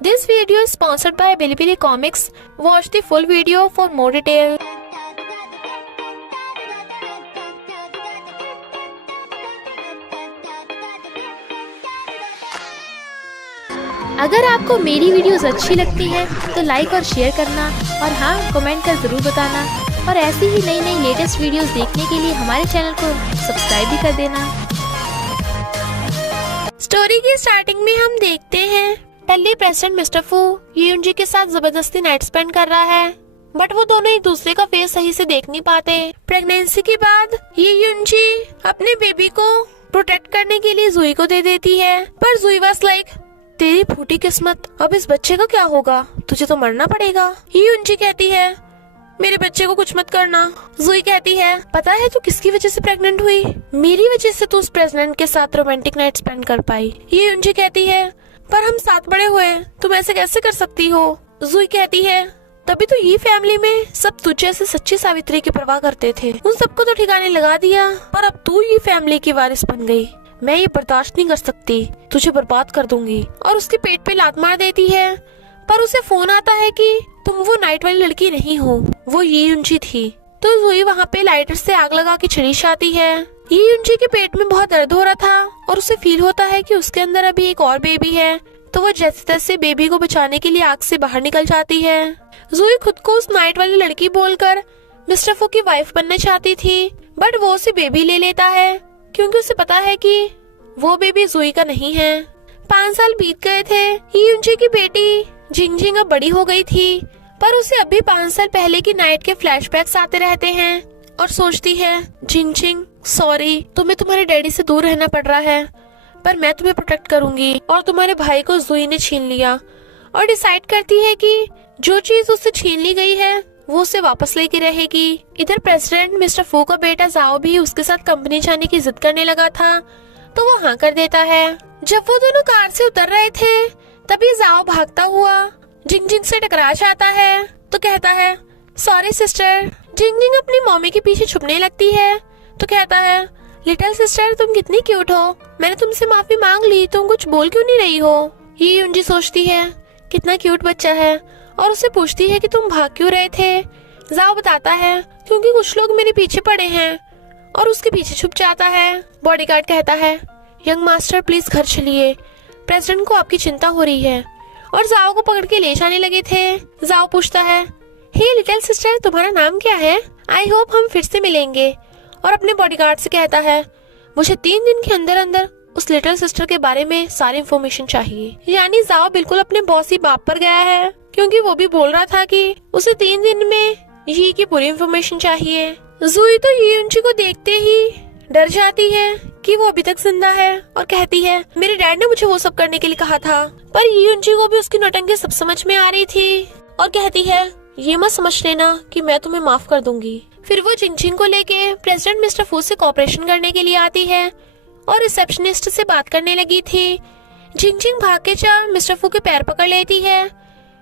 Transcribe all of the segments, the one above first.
This video is sponsored by Bilibili Comics. Watch the full video for more detail. अगर आपको मेरी videos अच्छी लगती है तो लाइक और शेयर करना और हाँ कमेंट कर जरूर बताना और ऐसी ही नई नई लेटेस्ट वीडियोस देखने के लिए हमारे चैनल को सब्सक्राइब भी कर देना। स्टोरी की स्टार्टिंग में हम देखते हैं टल्ली प्रेसिडेंट मिस्टर फू यूनजी के साथ जबरदस्ती नाइट स्पेंड कर रहा है, बट वो दोनों एक दूसरे का फेस सही से देख नहीं पाते। प्रेगनेंसी के बाद ये यूनजी अपने बेबी को प्रोटेक्ट करने के लिए जुई को दे देती है, पर जुई वाज लाइक तेरी फूटी किस्मत, अब इस बच्चे का क्या होगा, तुझे तो मरना पड़ेगा। यूनजी कहती है मेरे बच्चे को कुछ मत करना। जुई कहती है पता है तू किसकी वजह से प्रेग्नेंट हुई, मेरी वजह से तू उस प्रेसिडेंट के साथ रोमांटिक नाइट स्पेंड कर पाई। यूनजी कहती है पर हम साथ बड़े हुए, तुम ऐसे कैसे कर सकती हो। जुई कहती है तभी तो ये फैमिली में सब तुझ जैसे सच्ची सावित्री की परवाह करते थे, उन सबको तो ठिकाने लगा दिया, पर अब तू ये फैमिली की वारिस बन गई। मैं ये बर्दाश्त नहीं कर सकती, तुझे बर्बाद कर दूंगी। और उसके पेट पे लात मार देती है, पर उसे फोन आता है कि तुम वो नाइट वाली लड़की नहीं हो, वो ये यूनजी थी। तो जुई वहाँ पे लाइटर से आग लगा के चढ़ीश आती है। ये यूनजी के पेट में बहुत दर्द हो रहा था और उसे फील होता है कि उसके अंदर अभी एक और बेबी है, तो वो जैसे तैसे बेबी को बचाने के लिए आग से बाहर निकल जाती है। जुई खुद को उस नाइट वाली लड़की बोलकर मिस्टर फू की वाइफ बनना चाहती थी, बट वो उसे बेबी ले लेता है क्योंकि उसे पता है कि वो बेबी जुई का नहीं है। 5 साल बीत गए थे। यूनजी की बेटी जिंगजिंग अब बड़ी हो गई थी, पर उसे अभी 5 साल पहले की नाइट के फ्लैशबैक्स आते रहते हैं और सोचती है जिंगजिंग सॉरी, तुम्हें तुम्हारे डैडी से दूर रहना पड़ रहा है, पर मैं तुम्हें प्रोटेक्ट करूंगी। और तुम्हारे भाई को जुई ने छीन लिया और डिसाइड करती है कि जो चीज उससे छीन ली गई है वो उसे वापस लेके रहेगी। इधर प्रेसिडेंट मिस्टर फू का बेटा जाओ भी उसके साथ कंपनी जाने की जिद करने लगा था, तो वो हाँ कर देता है। जब वो दोनों कार से उतर रहे थे तभी जाओ भागता हुआ जिंगजिंग से टकरा जाता है, तो कहता है सॉरी सिस्टर। जिंगजिंग अपनी मम्मी के पीछे छुपने लगती है, तो कहता है लिटिल सिस्टर तुम कितनी क्यूट हो, मैंने तुमसे माफी मांग ली, तुम कुछ बोल क्यों नहीं रही हो। ये यूनजी सोचती है कितना क्यूट बच्चा है और उससे पूछती है कि तुम भाग क्यों रहे थे। जाओ बताता है क्योंकि कुछ लोग मेरे पीछे पड़े हैं, और उसके पीछे छुप जाता है। बॉडीगार्ड कहता है यंग मास्टर प्लीज घर चलिए, प्रेसिडेंट को आपकी चिंता हो रही है, और जाओ को पकड़ के ले जाने लगे थे। जाओ पूछता है हे लिटिल सिस्टर तुम्हारा नाम क्या है, आई होप हम फिर से मिलेंगे। और अपने बॉडीगार्ड से कहता है मुझे 3 दिन के अंदर अंदर उस लिटिल सिस्टर के बारे में सारी इंफॉर्मेशन चाहिए। यानी जाओ बिल्कुल अपने बॉसी बाप पर गया है, क्योंकि वो भी बोल रहा था कि उसे 3 दिन में ये की पूरी इंफॉर्मेशन चाहिए। जुई तो यूनजी को देखते ही डर जाती है कि वो अभी तक जिंदा है और कहती है मेरे डैड ने मुझे वो सब करने के लिए कहा था। पर यूनजी को भी उसकी नौटंकी सब समझ में आ रही थी और कहती है ये मत समझ लेना कि मैं तुम्हें माफ कर दूंगी। फिर वो जिंगजिंग को लेके प्रेसिडेंट मिस्टर फू से कोऑपरेशन करने के लिए आती है और रिसेप्शनिस्ट से बात करने लगी थी। जिंगजिंग भाग के मिस्टर फू के पैर पकड़ लेती है।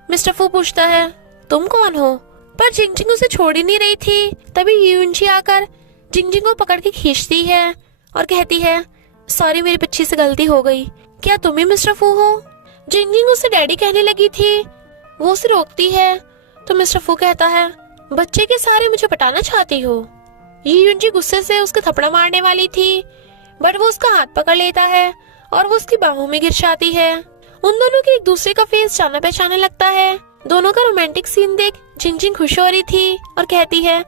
मिस्टर फू पूछता है तुम कौन हो, पर जिंगजिंग उसे छोड़ ही नहीं रही थी। तभी यूनजी आकर जिंगजिंग को पकड़ के खींचती है और कहती है सॉरी मेरी बच्ची से गलती हो गई, क्या तुम ही मिस्टर फू हो। जिंगजिंग उसे डैडी कहने लगी थी, वो उसे रोकती है, तो मिस्टर फू कहता है बच्चे के सहारे मुझे पटाना चाहती हो। यूनजी गुस्से से उसके थपड़ा मारने वाली थी, बट वो उसका हाथ पकड़ लेता है और वो उसकी बाहों में गिर जाती है। उन दोनों के एक दूसरे का फेस जाना पहचाना लगता है। दोनों का रोमांटिक सीन देख जिंगजिंग खुश हो रही थी और कहती है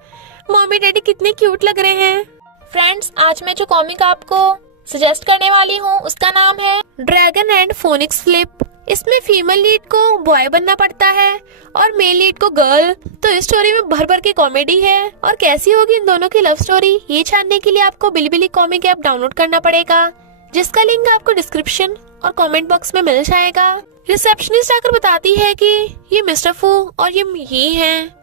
मम्मी डैडी कितने क्यूट लग रहे हैं। फ्रेंड्स आज मैं जो कॉमिक आपको सजेस्ट करने वाली हूँ उसका नाम है ड्रैगन एंड फोनिक्स फ्लिप। इसमें फीमेल लीड को बॉय बनना पड़ता है और मेल लीड को गर्ल। तो इस स्टोरी में भर भर के कॉमेडी है, और कैसी होगी इन दोनों की लव स्टोरी ये जानने के लिए आपको बिलिबिली कॉमिक ऐप डाउनलोड करना पड़ेगा, जिसका लिंक आपको डिस्क्रिप्शन और कमेंट बॉक्स में मिल जाएगा। रिसेप्शनिस्ट आकर बताती है कि ये मिस्टर फू और ये हैं,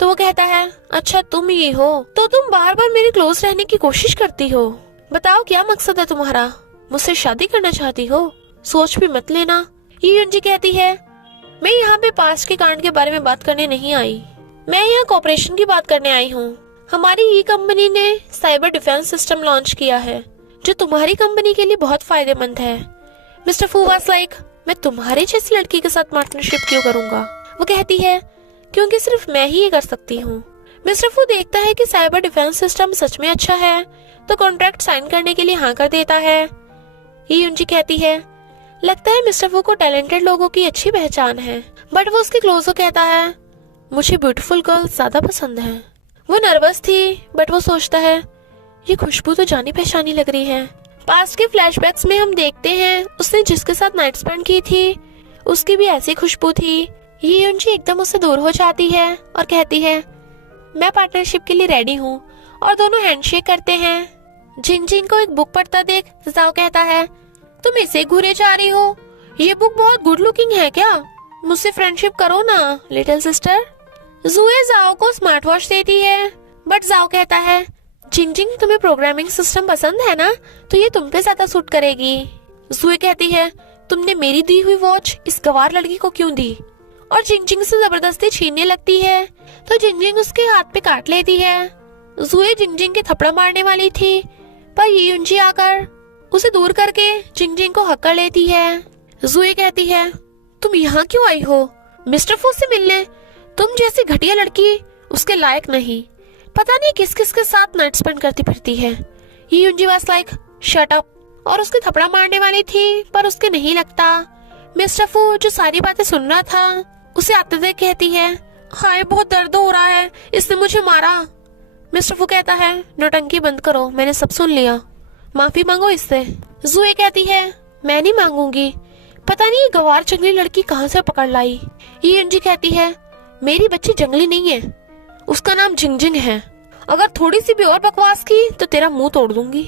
तो वो कहता है अच्छा तुम ये हो, तो तुम बार बार मेरे क्लोज रहने की कोशिश करती हो, बताओ क्या मकसद है तुम्हारा, मुझसे शादी करना चाहती हो, सोच भी मत लेना। यूनजी कहती है मैं यहाँ पे पास्ट के कांड के बारे में बात करने नहीं आई, मैं यहाँ कॉपरेशन की बात करने आई हूँ। हमारी ई कंपनी ने साइबर डिफेंस सिस्टम लॉन्च किया है जो तुम्हारी कंपनी के लिए बहुत फायदेमंद है। मिस्टर फू वाज लाइक मैं तुम्हारे जैसी लड़की के साथ पार्टनरशिप क्यों करूंगा? वो कहती है क्योंकि सिर्फ मैं ही ये कर सकती हूँ। मिस्टर फू देखता है कि साइबर डिफेंस सिस्टम सच में अच्छा है तो कॉन्ट्रैक्ट साइन करने के लिए हाँ कर देता है। ये यूंजी कहती है लगता है मिस्टर फू को टैलेंटेड लोगों की अच्छी पहचान है, बट वो उसके क्लोज हो कहता है मुझे ब्यूटीफुल गर्ल्स ज्यादा पसंद है। वो नर्वस थी बट वो सोचता है ये खुशबू तो जानी पहचानी लग रही है। पास्ट के फ्लैशबैक्स में हम देखते हैं उसने जिसके साथ नाइट स्पेंड की थी उसकी भी ऐसी खुशबू थी। ये यूंजी एकदम उससे दूर हो जाती है और कहती है मैं पार्टनरशिप के लिए रेडी हूँ, और दोनों हैंडशेक करते हैं। जिंग जिंग को एक बुक पढ़ता देख जाओ कहता है तुम इसे घूरे जा रही हो, ये बुक बहुत गुड लुकिंग है क्या? मुझसे फ्रेंडशिप करो ना लिटिल सिस्टर। जुए जाओ को स्मार्ट वॉच देती है बट जाओ कहता है जिंग जिंग तुम्हें प्रोग्रामिंग सिस्टम पसंद है ना, तो ये तुम पे ज्यादा सूट करेगी। जुए कहती है तुमने मेरी दी हुई वॉच इस गवार लड़की को क्यों दी, और जिंग जिंग से जबरदस्ती छीनने लगती है तो जिंग जिंग उसके हाथ पे काट लेती है। जुए जिंग जिंग के थप्पड़ मारने वाली थी पर ये यूंजी आकर उसे दूर करके जिंग जिंग को हक्कर लेती है। जुए कहती है तुम यहाँ क्यों आई हो? मिस्टर फू से मिलने? तुम जैसी घटिया लड़की उसके लायक नहीं, पता नहीं किस किस के साथ नाइट स्पेंड करती फिरती है। ये यूंजी वाज लाइक शट अप, और उसके थप्पड़ा मारने वाली थी पर उसके नहीं लगता। मिस्टर फू जो सारी बातें सुन रहा था उसे आते देख कहती है हाय बहुत दर्द हो रहा है, इसने मुझे मारा। मिस्टर फू कहता है नौटंकी बंद करो, मैंने सब सुन लिया, माफी मांगो इससे। जुए कहती है मैं नहीं मांगूंगी, पता नहीं ये गवार जंगली लड़की कहाँ से पकड़ लाई। ये यूंजी कहती है मेरी बच्ची जंगली नहीं है, उसका नाम जिंग जिंग है, अगर थोड़ी सी भी और बकवास की तो तेरा मुंह तोड़ दूंगी,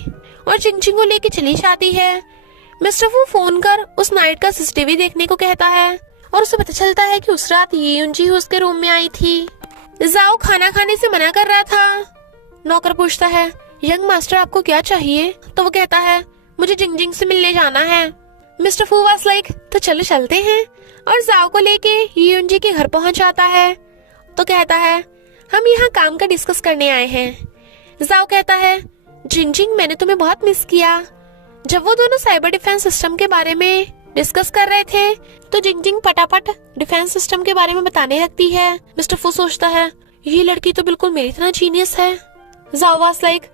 और जिंग जिंग को लेके चली जाती है। मिस्टर फू फोन कर उस नाइट का सीसीटीवी देखने को कहता है और उसे पता चलता है कि उस रात ये यूंजी उसके रूम में आई थी। जाओ खाना खाने से मना कर रहा था। नौकर पूछता है यंग मास्टर आपको क्या चाहिए? तो वो कहता है मुझे जिंग जिंग से मिलने जाना है। मिस्टर फू वाज लाइक तो चलो चलते हैं, और जाओ को लेके ये यूंजी के घर पहुंच जाता है तो कहता है हम यहाँ काम का डिस्कस करने आए हैं। जाओ कहता है जिंग जिंग मैंने तुम्हें बहुत मिस किया। जब वो दोनों साइबर डिफेंस सिस्टम के बारे में डिस्कस कर रहे थे तो जिंग जिंग पटापट डिफेंस सिस्टम के बारे में बताने लगती है। मिस्टर फू सोचता है ये लड़की तो बिल्कुल मेरी तरह जीनियस है। जाओ वाज लाइक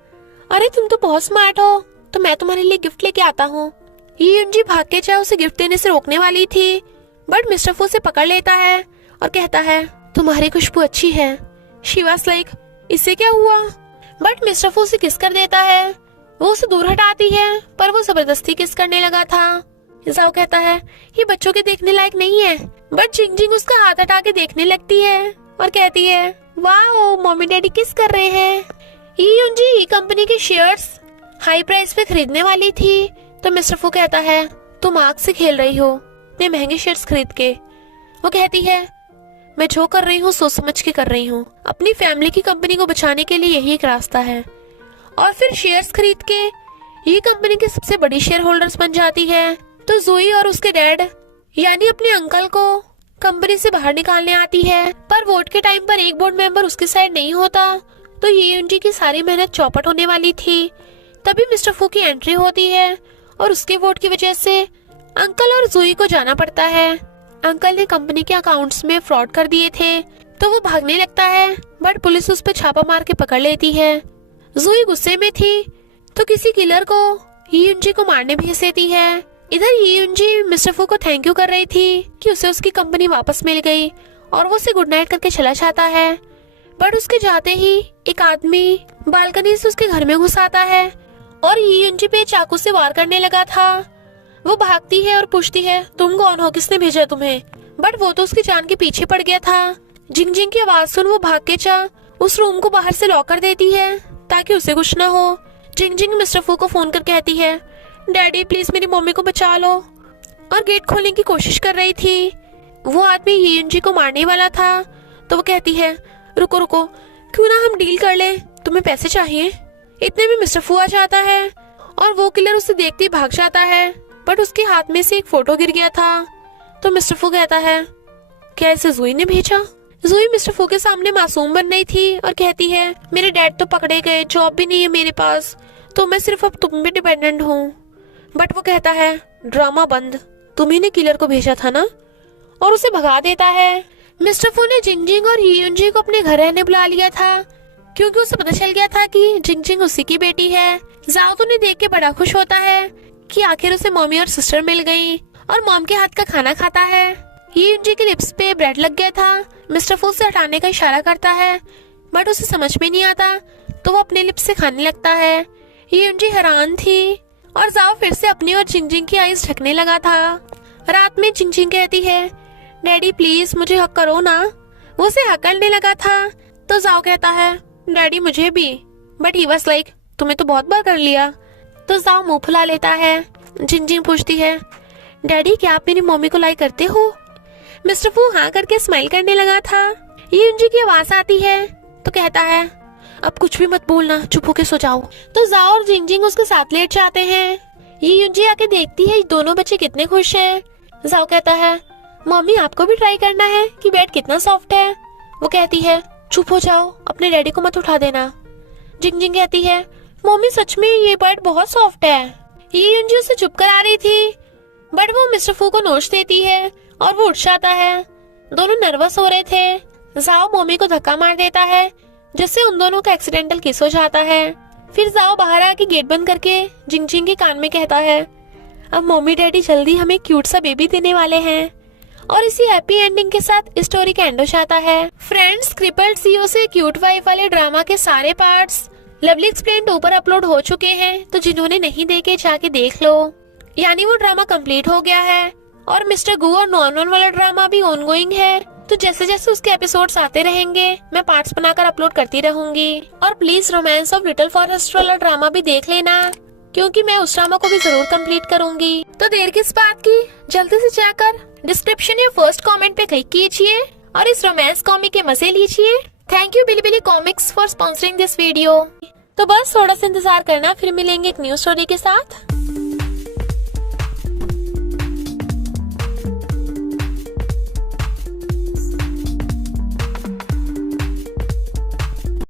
अरे तुम तो बहुत स्मार्ट हो, तो मैं तुम्हारे लिए गिफ्ट लेके आता हूँ। ये यूंजी भाग के चाहे उसे गिफ्ट देने से रोकने वाली थी बट मिस्टर फू से पकड़ लेता है और कहता है तुम्हारी खुशबू अच्छी है। शी वाज लाइक इससे क्या हुआ, बट मिस्टर फू उसे किस कर देता है। वो उसे दूर हटाती है पर वो जबरदस्ती किस करने लगा था। जाओ कहता है ये बच्चों के देखने लायक नहीं है, बट जिंग जिंग उसका हाथ हटा के देखने लगती है और कहती है वाओ मम्मी डैडी किस कर रहे हैं। ये यूंजी कंपनी के शेयर्स हाई प्राइस पे खरीदने वाली थी तो मिस्टर फू कहता है तुम आग से खेल रही हो इतने महंगे शेयर्स खरीद के। वो कहती है मैं जो कर रही हूँ सोच समझ के कर रही हूँ, अपनी फैमिली की कंपनी को बचाने के लिए यही एक रास्ता है। और फिर शेयर्स खरीद के ये कंपनी की सबसे बड़ी शेयर होल्डर्स बन जाती है। तो जोई और उसके डैड यानी अपने अंकल को कंपनी से बाहर निकालने आती है, पर वोट के टाइम पर एक बोर्ड मेंबर उसके साइड नहीं होता तो ये यूंजी की सारी मेहनत चौपट होने वाली थी। तभी मिस्टर फू की एंट्री होती है और उसके वोट की वजह से अंकल और जोई को जाना पड़ता है। अंकल ने कंपनी के अकाउंट्स में फ्रॉड कर दिए थे तो वो भागने लगता है बट पुलिस उस पर छापा मार के पकड़ लेती है। जोई गुस्से में थी तो किसी किलर को यूंजी को मारने भेज देती है। इधर यूंजी मिस्टर फू को थैंक यू कर रही थी कि उसे उसकी कंपनी वापस मिल गई और वो उसे गुड नाइट करके चला जाता है, बट उसके जाते ही एक आदमी बालकनी से उसके घर में घुस आता है और यूंजी पे चाकू से वार करने लगा था। वो भागती है और पूछती है तुम कौन हो, किसने भेजा तुम्हें, बट वो तो उसकी जान के पीछे पड़ गया था। जिंग जिंग की आवाज सुन वो भाग के उस रूम को बाहर से लॉक कर देती है ताकि उसे कुछ ना हो। जिंग जिंग मिस्टर फू को फोन कर कहती है डैडी प्लीज मेरी मम्मी को बचा लो, और गेट खोलने की कोशिश कर रही थी। वो आदमी यूंजी को मारने वाला था तो वो कहती है रुको रुको, क्यों ना हम डील कर ले, तुम्हें पैसे चाहिए। इतने में मिस्टर फू आ जाता है और वो किलर उसे देखते ही भाग जाता है, बट उसके हाथ में से एक फोटो गिर गया था। तो मिस्टर फू कहता है क्या इसे जुई ने भेजा? जुई मिस्टर फू के सामने मासूम बन रही थी और कहती है मेरे डैड तो पकड़े गए, जॉब भी नहीं है मेरे पास, तो मैं सिर्फ अब तुम पे डिपेंडेंट हूँ। बट वो कहता है ड्रामा बंद, तुम्ही ने किलर को भेजा था ना, और उसे भगा देता है। मिस्टर फू ने जिंगजिंग और यूनजी को अपने घर रहने बुला लिया था, क्योंकि उसे पता चल गया था कि जिंगजिंग उसी की बेटी है। जाओ तो उन्हें देख के बड़ा खुश होता है कि आखिर उसे मम्मी और सिस्टर मिल गई, और मॉम के हाथ का खाना खाता है। यूनजी के लिप्स पे ब्रेड लग गया था। मिस्टर फू से हटाने का इशारा करता है, बट उसे समझ में नहीं आता, तो वो अपने लिप्स से खाने लगता है। यूनजी हैरान थी, और जाओ फिर से अपनी और जिंगजिंग की आईज ढकने लगा था। रात में जिंगजिंग कहती है, डैडी प्लीज मुझे हक करो ना। वो उसे हक करने लगा था, तो जाओ कहता है, डैडी मुझे भी, बट ही वाज लाइक, तुम्हें तो बहुत बार कर लिया। तो जाओ मुंह फुला लेता है। जिंगजिंग पूछती है, डैडी क्या आप मेरी मम्मी को लाइक करते हो? मिस्टर फू हाँ करके स्माइल करने लगा था। यूनजी की आवाज आती है, तो कहता है, अब कुछ भी मत बोलना, चुप होके सो जाओ। तो जाओ और जिंगजिंग उसके साथ लेट जाते हैं। यूनजी आके देखती है दोनों बच्चे कितने खुश हैं। जाओ कहता है, मम्मी आपको भी ट्राई करना है कि बेड कितना सॉफ्ट है। वो कहती है, चुप हो जाओ, अपने डैडी को मत उठा देना। जिंगजिंग कहती है, मम्मी सच में ये बेड बहुत सॉफ्ट है। यूनजी उसे चुप करा रही थी, बट वो मिस्टर फू को नोच देती है और वो उठ जाता है। दोनों नर्वस हो रहे थे। जाओ मम्मी को धक्का मार देता है, जिससे उन दोनों का एक्सीडेंटल किस हो जाता है। फिर जाओ बाहर आके गेट बंद करके जिंगजिंग के कान में कहता है, अब मम्मी डैडी जल्दी हमें क्यूट सा बेबी देने वाले हैं। और इसी हैप्पी एंडिंग के साथ इस स्टोरी का एंड हो जाता है। फ्रेंड्स, क्रिपल्ड सीओ से क्यूट वाइफ वाले ड्रामा के सारे पार्ट्स लवली एक्सप्लेन्ड ऊपर अपलोड हो चुके हैं, तो जिन्होंने नहीं देखे जाके देख लो। यानी वो ड्रामा कंप्लीट हो गया है, और मिस्टर गू और नॉर्मल वाला ड्रामा भी ऑनगोइंग है। तो जैसे जैसे उसके एपिसोड्स आते रहेंगे, मैं पार्ट्स बनाकर अपलोड करती रहूंगी। और please romance of little forest वाला ड्रामा भी देख लेना, क्योंकि मैं उस ड्रामा को भी जरूर कंप्लीट करूंगी। तो देर किस बात की, जल्दी से जाकर डिस्क्रिप्शन या फर्स्ट कमेंट पे क्लिक कीजिए और इस रोमांस कॉमिक के मजे लीजिए। Thank you Billy Comics for sponsoring this video. तो बस थोड़ा सा इंतजार करना, फिर मिलेंगे एक न्यू स्टोरी के साथ।